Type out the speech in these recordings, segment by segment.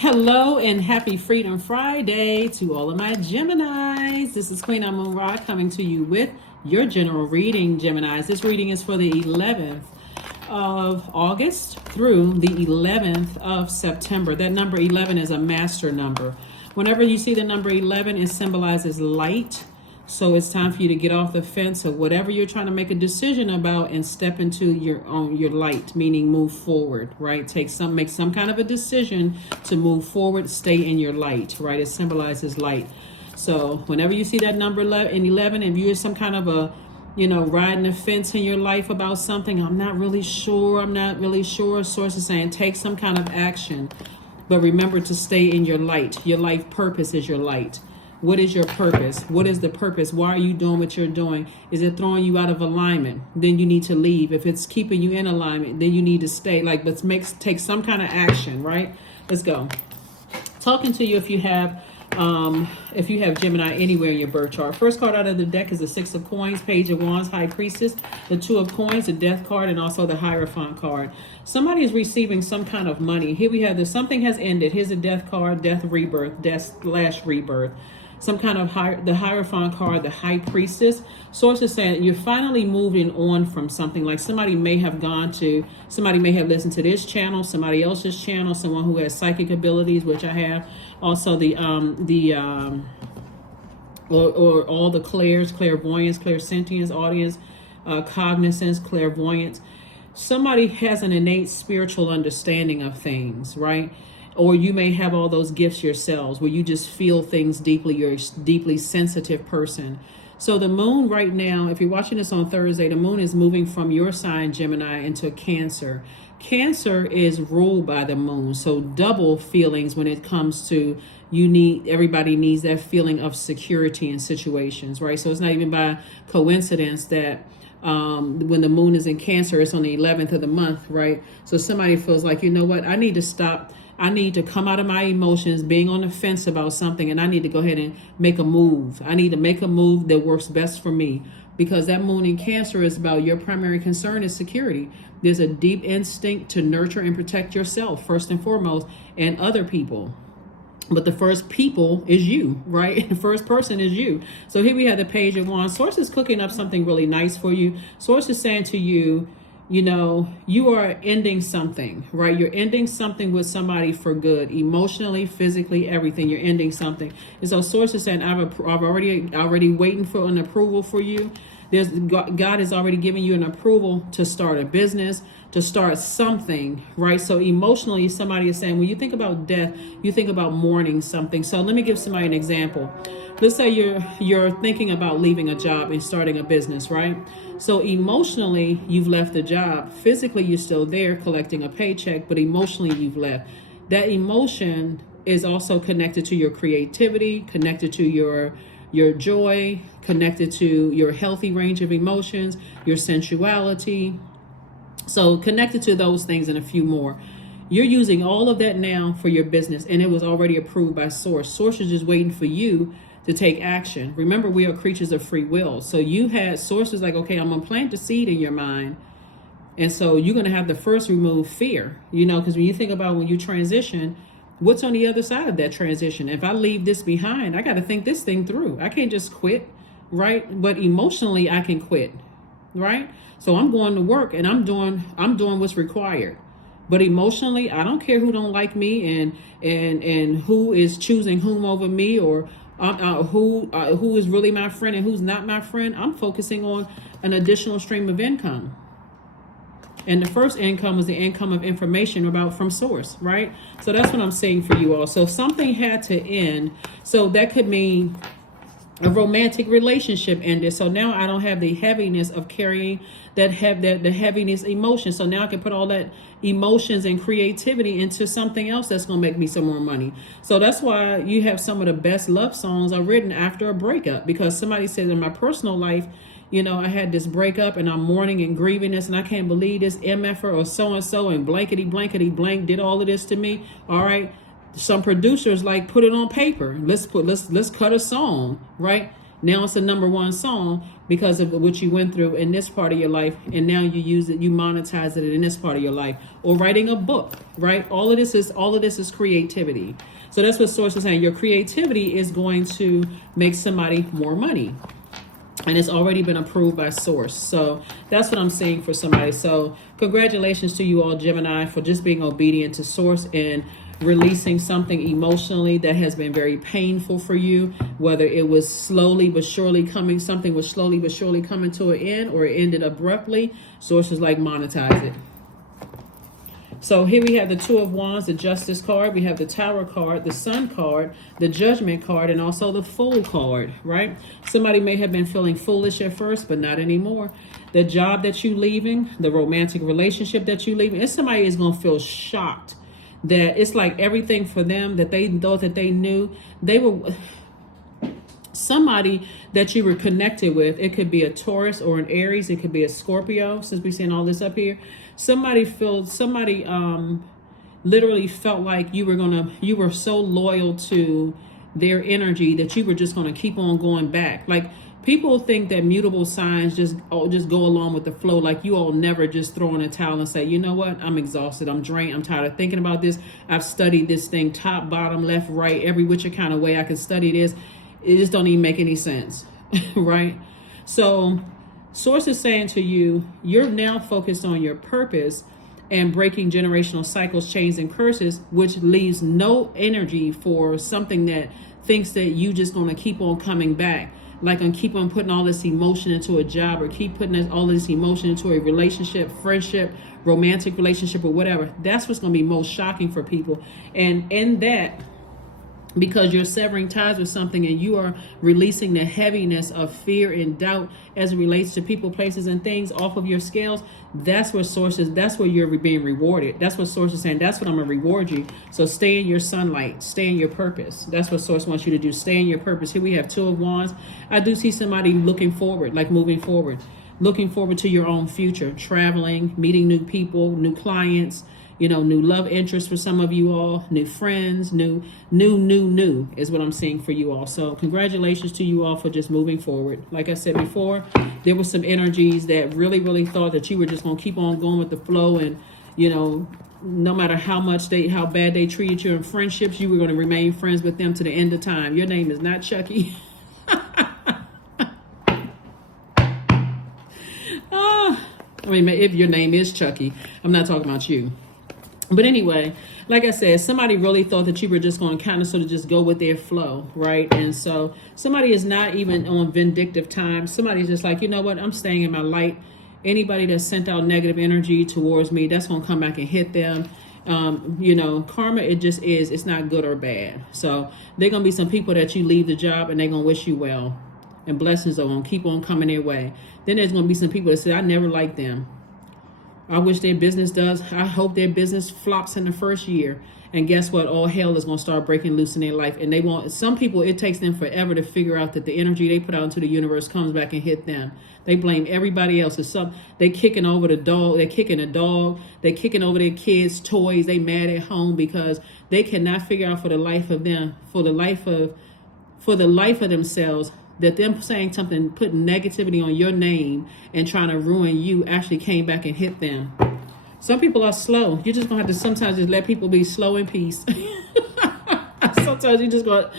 Hello and happy Freedom Friday to all of my Geminis. This is Queen Amun Ra coming to you with your general reading, Geminis. This reading is for the 11th of August through the 11th of September. That number 11 is a master number. Whenever you see the number 11, it symbolizes light. So it's time for you to get off the fence of whatever you're trying to make a decision about and step into your light, meaning move forward, right? Make some kind of a decision to move forward, stay in your light, right? It symbolizes light. So whenever you see that number 11, if you're some kind of a, riding the fence in your life about something, I'm not really sure. Source is saying take some kind of action, but remember to stay in your light. Your life purpose is your light. What is your purpose? What is the purpose? Why are you doing what you're doing? Is it throwing you out of alignment? Then you need to leave. If it's keeping you in alignment, then you need to stay. Take some kind of action, right? Let's go. Talking to you if you have Gemini anywhere in your birth chart. First card out of the deck is the Six of Coins, Page of Wands, High Priestess, the Two of Coins, the Death card, and also the Hierophant card. Somebody is receiving some kind of money. Here we have this, something has ended. Here's a Death card, Death rebirth, Death/rebirth. Some kind of the Hierophant card, the High Priestess. Source is saying you're finally moving on from something. Like somebody may have listened to this channel, somebody else's channel, someone who has psychic abilities, which I have. Also or all the clairs, clairvoyance, clairsentience, audience, cognizance, clairvoyance. Somebody has an innate spiritual understanding of things, right? Or you may have all those gifts yourselves where you just feel things deeply. You're a deeply sensitive person. So the moon right now, if you're watching this on Thursday, the moon is moving from your sign, Gemini, into Cancer. Cancer is ruled by the moon. So double feelings when it comes to everybody needs that feeling of security in situations, right? So it's not even by coincidence that when the moon is in Cancer, it's on the 11th of the month, right? So somebody feels like, you know what, I need to stop. I need to come out of my emotions, being on the fence about something, and I need to go ahead and make a move. I need to make a move that works best for me, because that moon in Cancer is about your primary concern is security. There's a deep instinct to nurture and protect yourself, first and foremost, and other people. But the first people is you, right? The first person is you. So here we have the Page of Wands. Source is cooking up something really nice for you. Source is saying to you, you are ending something, right? You're ending something with somebody for good, emotionally, physically, everything. You're ending something. And so Source is saying, I've already waiting for an approval for you. God has already given you an approval to start a business, to start something, right? So emotionally, somebody is saying, when you think about death, you think about mourning something. So let me give somebody an example. Let's say you're thinking about leaving a job and starting a business, right? So emotionally, you've left the job. Physically, you're still there collecting a paycheck, but emotionally, you've left. That emotion is also connected to your creativity, connected to your joy, connected to your healthy range of emotions, your sensuality. So connected to those things and a few more. You're using all of that now for your business, and it was already approved by Source. Source is just waiting for you to take action. Remember, we are creatures of free will. So you had Sources like, okay, I'm going to plant the seed in your mind. And so you're going to have to first remove fear, because when you think about when you transition, what's on the other side of that transition? If I leave this behind, I got to think this thing through. I can't just quit, right? But emotionally, I can quit, right? So I'm going to work and I'm doing what's required. But emotionally, I don't care who don't like me and who is choosing whom over me, or who is really my friend and who's not my friend. I'm focusing on an additional stream of income. And the first income was the income of information from Source, right? So that's what I'm saying for you all. So something had to end. So that could mean a romantic relationship ended. So now I don't have the heaviness of carrying the heaviness emotion. So now I can put all that emotions and creativity into something else that's going to make me some more money. So that's why you have some of the best love songs are written after a breakup, because somebody said in my personal life, I had this breakup and I'm mourning and grieving this, and I can't believe this MFer or so-and-so and blankety blank did all of this to me. All right. Some producers put it on paper. Let's cut a song, right? Now it's a #1 song because of what you went through in this part of your life, and now you use it, you monetize it in this part of your life, or writing a book, right? All of this is creativity. So that's what Source is saying. Your creativity is going to make somebody more money, and it's already been approved by Source. So that's what I'm saying for somebody. So congratulations to you all, Gemini, for just being obedient to Source and releasing something emotionally that has been very painful for you, whether it was slowly but surely coming, something was slowly but surely coming to an end, or it ended abruptly. Source is like, monetize it. So here we have the Two of Wands, the Justice card. We have the Tower card, the Sun card, the Judgment card, and also the Fool card, right? Somebody may have been feeling foolish at first, but not anymore. The job that you leaving, the romantic relationship that you leaving, and somebody is going to feel shocked that it's like everything for them that they thought that they knew, they were somebody that you were connected with. It could be a Taurus or an Aries. It could be a Scorpio, since we're seeing all this up here. Somebody literally felt like you were so loyal to their energy that you were just going to keep on going back. Like, people think that mutable signs just go along with the flow. Like, you all never just throw in a towel and say, you know what, I'm exhausted, I'm drained, I'm tired of thinking about this. I've studied this thing top, bottom, left, right, every which kind of way I can study this. It just don't even make any sense, right? So Source is saying to you, you're now focused on your purpose and breaking generational cycles, chains, and curses, which leaves no energy for something that thinks that you just going to keep on coming back. Like, and keep on putting all this emotion into a job, or keep putting all this emotion into a relationship, friendship, romantic relationship, or whatever. That's what's going to be most shocking for people. And in that, because you're severing ties with something and you are releasing the heaviness of fear and doubt as it relates to people, places, and things off of your scales, that's where that's where you're being rewarded. That's what Source is saying. That's what I'm going to reward you. So stay in your sunlight, stay in your purpose. That's what Source wants you to do. Stay in your purpose. Here we have Two of Wands. I do see somebody looking forward, like moving forward, looking forward to your own future, traveling, meeting new people, new clients, new love interests for some of you all, new friends, new is what I'm seeing for you all. So congratulations to you all for just moving forward. Like I said before, there were some energies that really thought that you were just going to keep on going with the flow, and, no matter how bad they treated you in friendships, you were going to remain friends with them to the end of time. Your name is not Chucky. If your name is Chucky, I'm not talking about you. But anyway, like I said, somebody really thought that you were just going to kind of sort of just go with their flow, right? And so somebody is not even on vindictive time. Somebody's just like, you know what, I'm staying in my light. Anybody that sent out negative energy towards me, that's going to come back and hit them. Karma, it just is. It's not good or bad. So there are going to be some people that you leave the job and they're going to wish you well. And blessings are going to keep on coming their way. Then there's going to be some people that say, I never liked them. I wish their business does. I hope their business flops in the first year. And guess what? All hell is going to start breaking loose in their life. And they won't. Some people, it takes them forever to figure out that the energy they put out into the universe comes back and hit them. They blame everybody else. They kicking over the dog. They're kicking a dog. They're kicking over their kids' toys. They mad at home because they cannot figure out for the life of themselves, that them saying something, putting negativity on your name and trying to ruin you, actually came back and hit them. Some people are slow. You're just going to have to sometimes just let people be slow in peace. Sometimes you just go,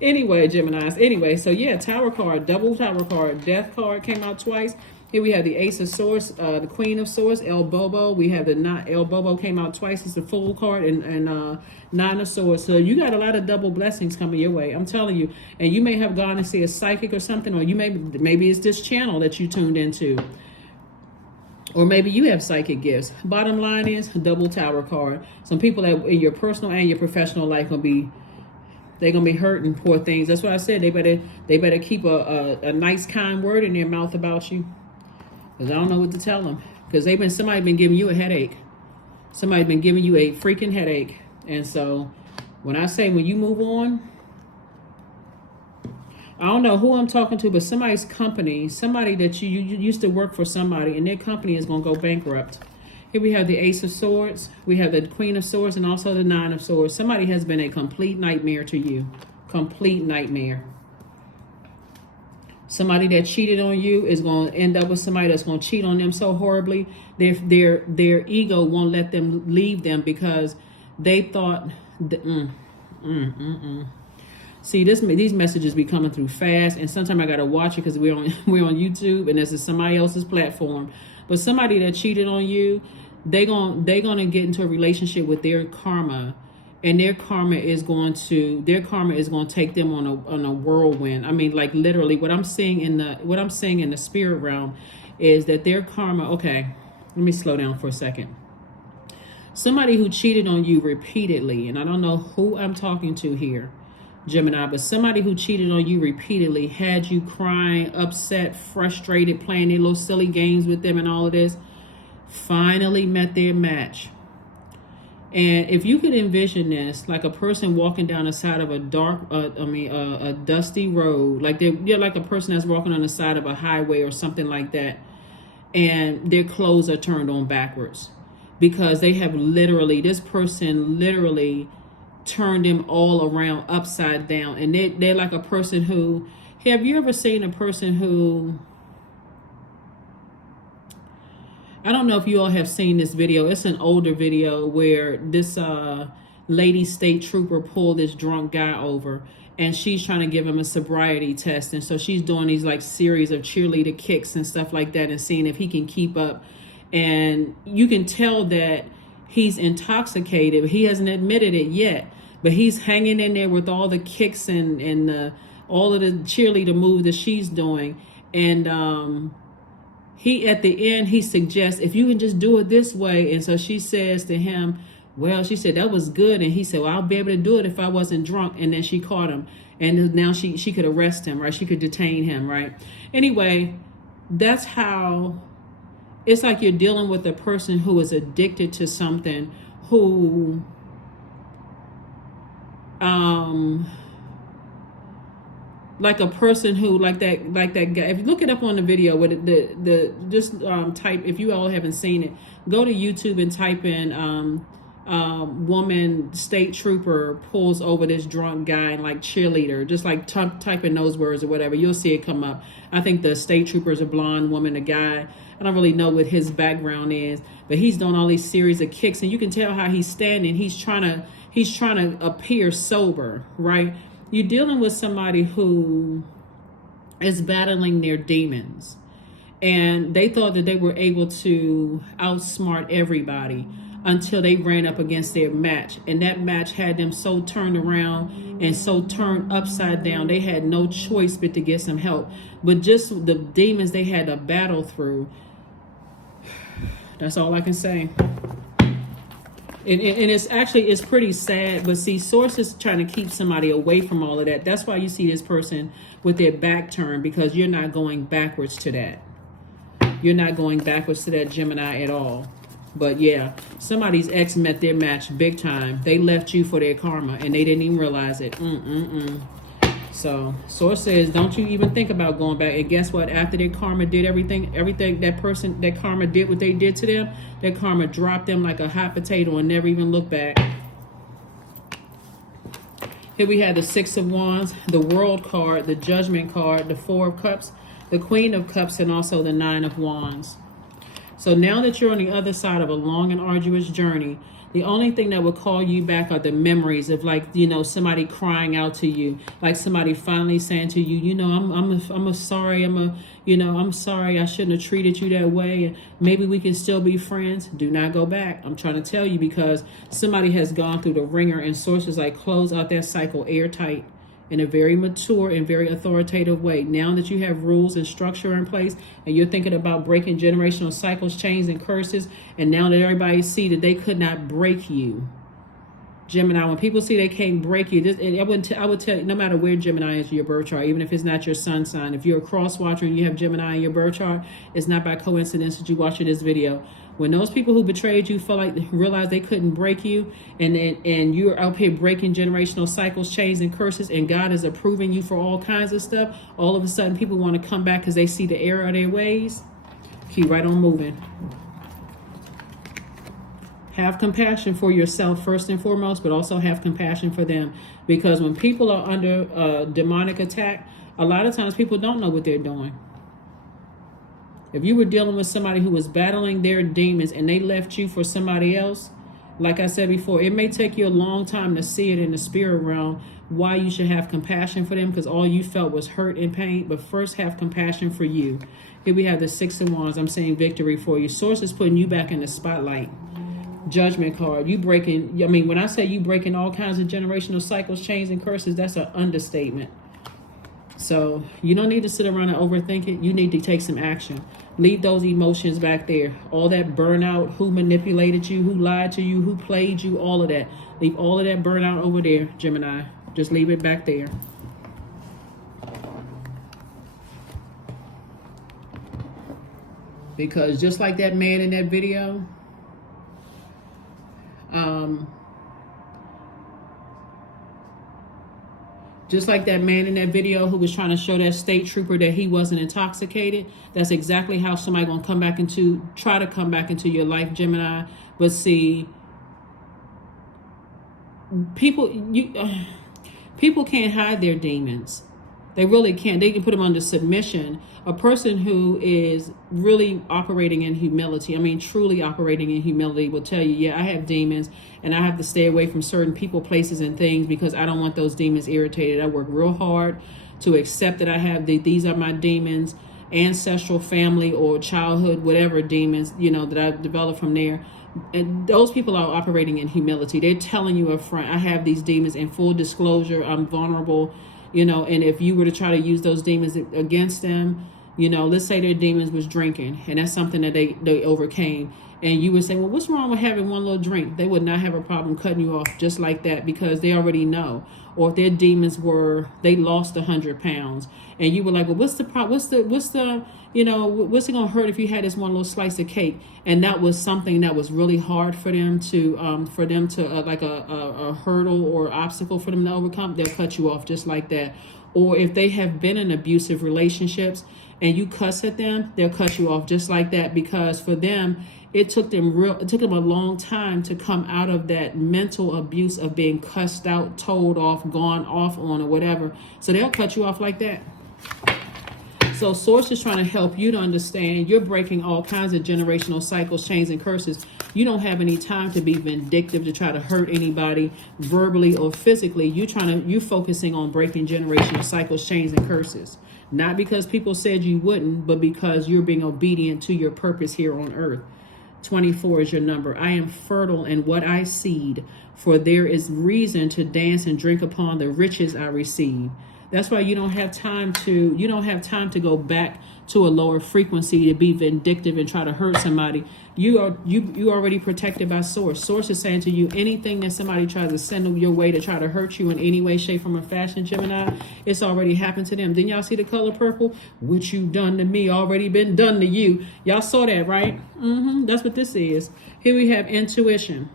Anyway, Geminis. Anyway, so yeah, Tower card, double Tower card, Death card came out twice. Here we have the Ace of Swords, the Queen of Swords, El Bobo. We have El Bobo came out twice. It's the Fool card, and Nine of Swords. So you got a lot of double blessings coming your way. I'm telling you. And you may have gone and see a psychic or something, or maybe it's this channel that you tuned into. Or maybe you have psychic gifts. Bottom line is double Tower card. Some people that in your personal and your professional life they're gonna be hurting, poor things. That's what I said. They better keep a nice kind word in their mouth about you. Because I don't know what to tell them. Because somebody been giving you a headache. Somebody's been giving you a freaking headache. And so when I say when you move on, I don't know who I'm talking to, but somebody's company, somebody that you used to work for somebody, and their company is going to go bankrupt. Here we have the Ace of Swords. We have the Queen of Swords and also the Nine of Swords. Somebody has been a complete nightmare to you. Complete nightmare. Somebody that cheated on you is going to end up with somebody that's going to cheat on them so horribly. Their ego won't let them leave them because they thought, See, these messages be coming through fast, and sometimes I gotta watch it because we're on YouTube, and this is somebody else's platform. But somebody that cheated on you, they gonna get into a relationship with their karma, and their karma is going to take them on a whirlwind. I mean, like literally, what I'm seeing in the spirit realm is that their karma. Okay, let me slow down for a second. Somebody who cheated on you repeatedly, and I don't know who I'm talking to here, Gemini, but somebody who cheated on you repeatedly, had you crying, upset, frustrated, playing their little silly games with them and all of this, finally met their match. And if you could envision this, like a person walking down the side of a a dusty road, like they're like a person that's walking on the side of a highway or something like that, and their clothes are turned on backwards because this person literally turned them all around upside down. And they're like a person who, have you ever seen a person who, I don't know if you all have seen this video. It's an older video where this lady state trooper pulled this drunk guy over, and she's trying to give him a sobriety test. And so she's doing these like series of cheerleader kicks and stuff like that and seeing if he can keep up. And you can tell that he's intoxicated. He hasn't admitted it yet, but he's hanging in there with all the kicks and all of the cheerleader moves that she's doing. And he, at the end, he suggests, if you can just do it this way. And so she says to him, well, she said, that was good. And he said, well, I'll be able to do it if I wasn't drunk. And then she caught him. And now she could arrest him, right? She could detain him, right? Anyway, that's how, it's like you're dealing with a person who is addicted to something, who like a person who, like that guy. If you look it up on the video, with just type, if you all haven't seen it, go to YouTube and type in woman state trooper pulls over this drunk guy and like cheerleader, just like type in those words or whatever, you'll see it come up. I think the state trooper is a blonde woman, a guy. I don't really know what his background is, but he's doing all these series of kicks, and you can tell how he's standing. He's trying to appear sober, right? You're dealing with somebody who is battling their demons, and they thought that they were able to outsmart everybody until they ran up against their match. And that match had them so turned around and so turned upside down, they had no choice but to get some help. But just the demons they had to battle through, that's all I can say. And it's pretty sad. But see, Source is trying to keep somebody away from all of that. That's why you see this person with their back turned, because you're not going backwards to that. You're not going backwards to that, Gemini, at all. But yeah, somebody's ex met their match big time. They left you for their karma, and they didn't even realize it. So Source says, don't you even think about going back. And guess what? After their karma did everything that karma did what they did to them, that karma dropped them like a hot potato and never even looked back. Here we have the Six of Wands, the World card, the Judgment card, the Four of Cups, the Queen of Cups, and also the Nine of Wands. So now that you're on the other side of a long and arduous journey, the only thing that will call you back are the memories of, like, you know, somebody crying out to you, like somebody finally saying to you, you know, I'm sorry, I shouldn't have treated you that way, and maybe we can still be friends. Do not go back. I'm trying to tell you, because somebody has gone through the ringer, and Sources like close out that cycle airtight in a very mature and very authoritative way. Now that you have rules and structure in place, and you're thinking about breaking generational cycles, chains, and curses, and now that everybody see that they could not break you, Gemini, when people see they can't break you, I would tell you, no matter where Gemini is in your birth chart, even if it's not your sun sign, if you're a cross watcher and you have Gemini in your birth chart, it's not by coincidence that you're watching this video. When those people who betrayed you realize they couldn't break you, and you're out here breaking generational cycles, chains, and curses, and God is approving you for all kinds of stuff, all of a sudden people want to come back because they see the error of their ways. Keep right on moving. Have compassion for yourself first and foremost, but also have compassion for them. Because when people are under demonic attack, A lot of times people don't know what they're doing. If you were dealing with somebody who was battling their demons and they left you for somebody else, like I said before, it may take you a long time to see it in the spirit realm why you should have compassion for them, because all you felt was hurt and pain. But first, have compassion for you. Here we have the Six of Wands. I'm saying victory for you. Source is putting you back in the spotlight. Judgment card. You breaking, I mean, when I say you breaking all kinds of generational cycles, chains, and curses, that's an understatement. So you don't need to sit around and overthink it. You need to take some action. Leave those emotions back there. All that burnout, who manipulated you, who lied to you, who played you, all of that. Leave all of that burnout over there, Gemini. Just leave it back there. Because just like that man in that video, just like that man in that video who was trying to show that state trooper that he wasn't intoxicated, that's exactly how somebody gonna try to come back into your life, Gemini. But see, people can't hide their demons. They really can't. They can put them under submission. A person who is really operating in humility, I mean, truly operating in humility, will tell you, yeah, I have demons and I have to stay away from certain people, places, and things because I don't want those demons irritated. I work real hard to accept that I have these are my demons, ancestral, family, or childhood, whatever demons, that I've developed from there. And those people are operating in humility. They're telling you up front, I have these demons in full disclosure. I'm vulnerable. And if you were to try to use those demons against them, let's say their demons was drinking, and that's something that they overcame. And you would say, well, what's wrong with having one little drink? They would not have a problem cutting you off just like that because they already know. Or if their demons they lost 100 pounds, and you were like, well, what's the problem? What's it gonna hurt if you had this one little slice of cake? And that was something that was really hard for them to like a hurdle or obstacle for them to overcome. They'll cut you off just like that. Or if they have been in abusive relationships and you cuss at them, they'll cut you off just like that, because for them, it took them a long time to come out of that mental abuse of being cussed out, told off, gone off on, or whatever. So they'll cut you off like that. So Source is trying to help you to understand you're breaking all kinds of generational cycles, chains, and curses. You don't have any time to be vindictive, to try to hurt anybody verbally or physically. You're focusing on breaking generational cycles, chains, and curses. Not because people said you wouldn't, but because you're being obedient to your purpose here on earth. 24 is your number. I am fertile in what I seed, for there is reason to dance and drink upon the riches I receive. That's why you don't have time to go back to a lower frequency to be vindictive and try to hurt somebody. You already protected by Source. Source is saying to you, anything that somebody tries to send your way to try to hurt you in any way, shape, form, or fashion, Gemini, it's already happened to them. Didn't y'all see the color purple? What you done to me already been done to you. Y'all saw that, right? That's what this is. Here we have intuition.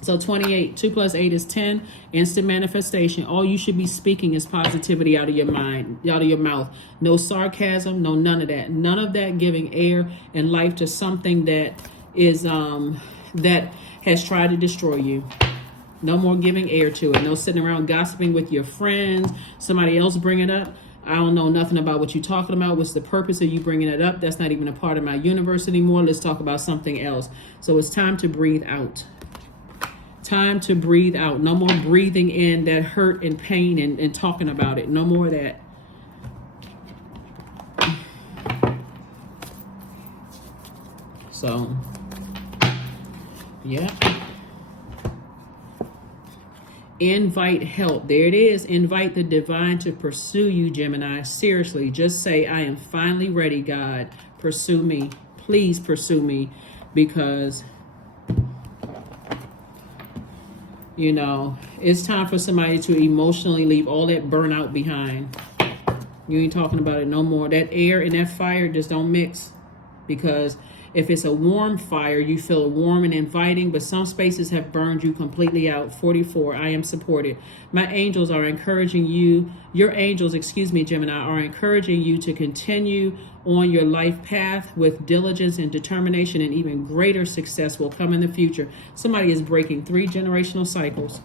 So 28, 2 plus 8 is 10, instant manifestation. All you should be speaking is positivity out of your mind, out of your mouth. No sarcasm, no none of that. None of that giving air and life to something that is that has tried to destroy you. No more giving air to it. No sitting around gossiping with your friends, somebody else bring it up. I don't know nothing about what you're talking about. What's the purpose of you bringing it up? That's not even a part of my universe anymore. Let's talk about something else. So it's time to breathe out. Time to breathe out. No more breathing in that hurt and pain and talking about it. No more of that. So, yeah. Invite help. There it is. Invite the divine to pursue you, Gemini. Seriously, just say, I am finally ready, God. Pursue me. Please pursue me, because it's time for somebody to emotionally leave all that burnout behind. You ain't talking about it no more. That air and that fire just don't mix, because if it's a warm fire, you feel warm and inviting, but some spaces have burned you completely out. 44, I am supported. My angels are encouraging you. Your angels, Gemini, are encouraging you to continue on your life path with diligence and determination, and even greater success will come in the future. Somebody is breaking 3 generational cycles.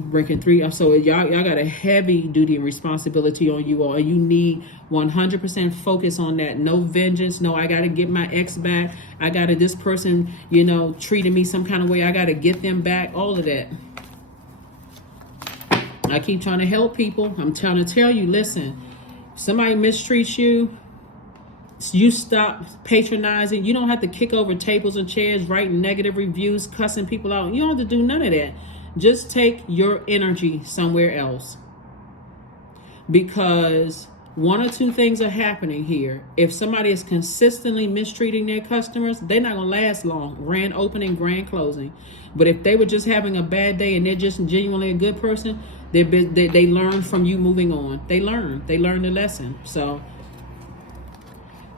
breaking 3. So y'all got a heavy duty and responsibility on you all, and you need 100% focus on that. No vengeance. No, I got to get my ex back. I got to, this person, you know, treated me some kind of way, I got to get them back. All of that. I keep trying to help people. I'm trying to tell you, listen, somebody mistreats you, you stop patronizing. You don't have to kick over tables and chairs, writing negative reviews, cussing people out. You don't have to do none of that. Just take your energy somewhere else. Because one or two things are happening here. If somebody is consistently mistreating their customers, they're not going to last long. Grand opening, grand closing. But if they were just having a bad day and they're just genuinely a good person, they learn from you moving on. They learn the lesson. So,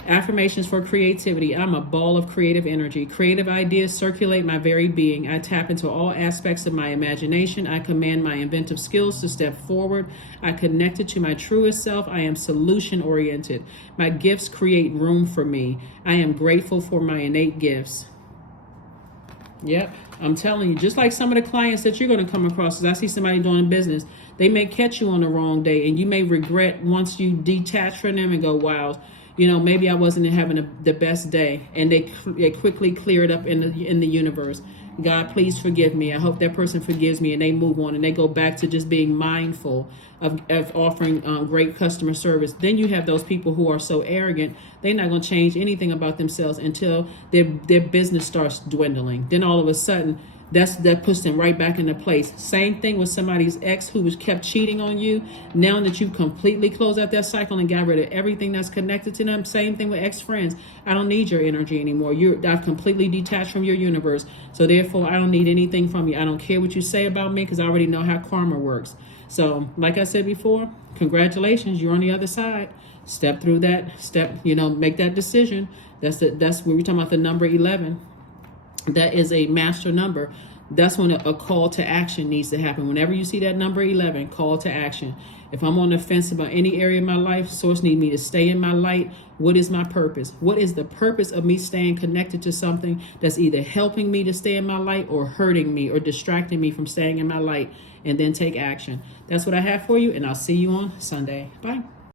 affirmations for creativity. I'm a ball of creative energy. Creative ideas circulate my very being. I tap into all aspects of my imagination. I command my inventive skills to step forward. I connected to my truest self. I am solution oriented. My gifts create room for me. I am grateful for my innate gifts. Yep, I'm telling you, just like some of the clients that you're going to come across, as I see somebody doing business, they may catch you on the wrong day, and you may regret once you detach from them and go, wow, you know, maybe I wasn't having the best day, and they quickly clear it up in the universe. God, please forgive me. I hope that person forgives me, and they move on and they go back to just being mindful of offering great customer service. Then you have those people who are so arrogant, they're not going to change anything about themselves until their business starts dwindling. Then all of a sudden, that puts them right back into place. Same thing with somebody's ex who was kept cheating on you. Now that you've completely closed out that cycle and got rid of everything that's connected to them. Same thing with ex-friends. I don't need your energy anymore. I've completely detached from your universe. So therefore, I don't need anything from you. I don't care what you say about me because I already know how karma works. So like I said before, congratulations, you're on the other side. Step through that. Make that decision. That's where we're talking about the number 11. That is a master number. That's when a call to action needs to happen. Whenever you see that number 11, call to action. If I'm on the fence about any area of my life, source need me to stay in my light. What is my purpose? What is the purpose of me staying connected to something that's either helping me to stay in my light or hurting me or distracting me from staying in my light? And then take action. That's what I have for you, and I'll see you on Sunday. Bye.